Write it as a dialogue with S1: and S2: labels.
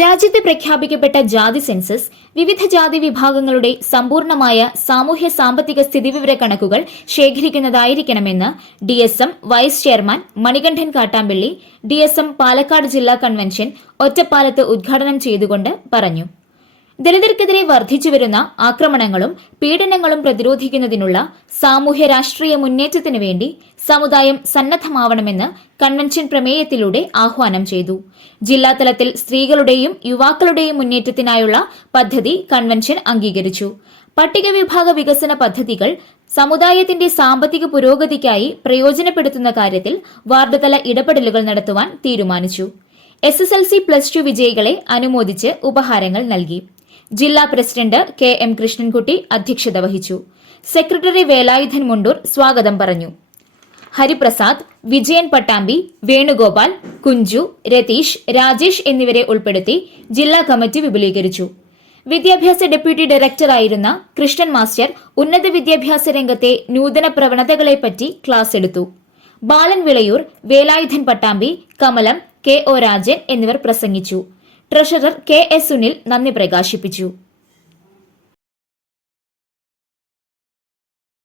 S1: രാജ്യത്ത് പ്രഖ്യാപിക്കപ്പെട്ട ജാതി സെൻസസ് വിവിധ ജാതി വിഭാഗങ്ങളുടെ സമ്പൂർണമായ സാമൂഹ്യ സാമ്പത്തിക സ്ഥിതിവിവര കണക്കുകൾ ശേഖരിക്കുന്നതായിരിക്കണമെന്ന് D S M vice chairman Manikandan Kattampally D S M Palakkad ജില്ലാ കൺവെൻഷൻ ഒറ്റപ്പാലത്ത് ഉദ്ഘാടനം ചെയ്തുകൊണ്ട് പറഞ്ഞു. ദലിതർക്കെതിരെ വർദ്ധിച്ചുവരുന്ന ആക്രമണങ്ങളും പീഡനങ്ങളും പ്രതിരോധിക്കുന്നതിനുള്ള സാമൂഹ്യ രാഷ്ട്രീയ മുന്നേറ്റത്തിനു വേണ്ടി സമുദായം സന്നദ്ധമാവണമെന്ന് കൺവെൻഷൻ പ്രമേയത്തിലൂടെ ആഹ്വാനം ചെയ്തു. ജില്ലാതലത്തിൽ സ്ത്രീകളുടെയും യുവാക്കളുടെയും മുന്നേറ്റത്തിനായുള്ള പദ്ധതി കൺവെൻഷൻ അംഗീകരിച്ചു. പട്ടികവിഭാഗ വികസന പദ്ധതികൾ സമുദായത്തിന്റെ സാമ്പത്തിക പുരോഗതിക്കായി പ്രയോജനപ്പെടുത്തുന്ന കാര്യത്തിൽ വാർഡുതല ഇടപെടലുകൾ നടത്തുവാൻ തീരുമാനിച്ചു. S S L C plus two വിജയികളെ അനുമോദിച്ച് ഉപഹാരങ്ങൾ നൽകി. ജില്ലാ പ്രസിഡന്റ് കെ എം കൃഷ്ണൻകുട്ടി അധ്യക്ഷത വഹിച്ചു. സെക്രട്ടറി വേലായുധൻ മുണ്ടൂർ സ്വാഗതം പറഞ്ഞു. ഹരിപ്രസാദ് വിജയൻ പട്ടാമ്പി വേണുഗോപാൽ കുഞ്ചു രതീഷ് രാജേഷ് എന്നിവരെ ഉൾപ്പെടുത്തി ജില്ലാ കമ്മിറ്റി വിപുലീകരിച്ചു. വിദ്യാഭ്യാസ ഡെപ്യൂട്ടി ഡയറക്ടറായിരുന്ന കൃഷ്ണൻ മാസ്റ്റർ ഉന്നത വിദ്യാഭ്യാസ രംഗത്തെ നൂതന പ്രവണതകളെപ്പറ്റി ക്ലാസ് എടുത്തു. ബാലൻ വിളയൂർ വേലായുധൻ പട്ടാമ്പി കമലം കെ ഒ രാജൻ എന്നിവർ പ്രസംഗിച്ചു. ട്രഷറർ കെ എസ് സുനിൽ നന്ദി പ്രകാശിപ്പിച്ചു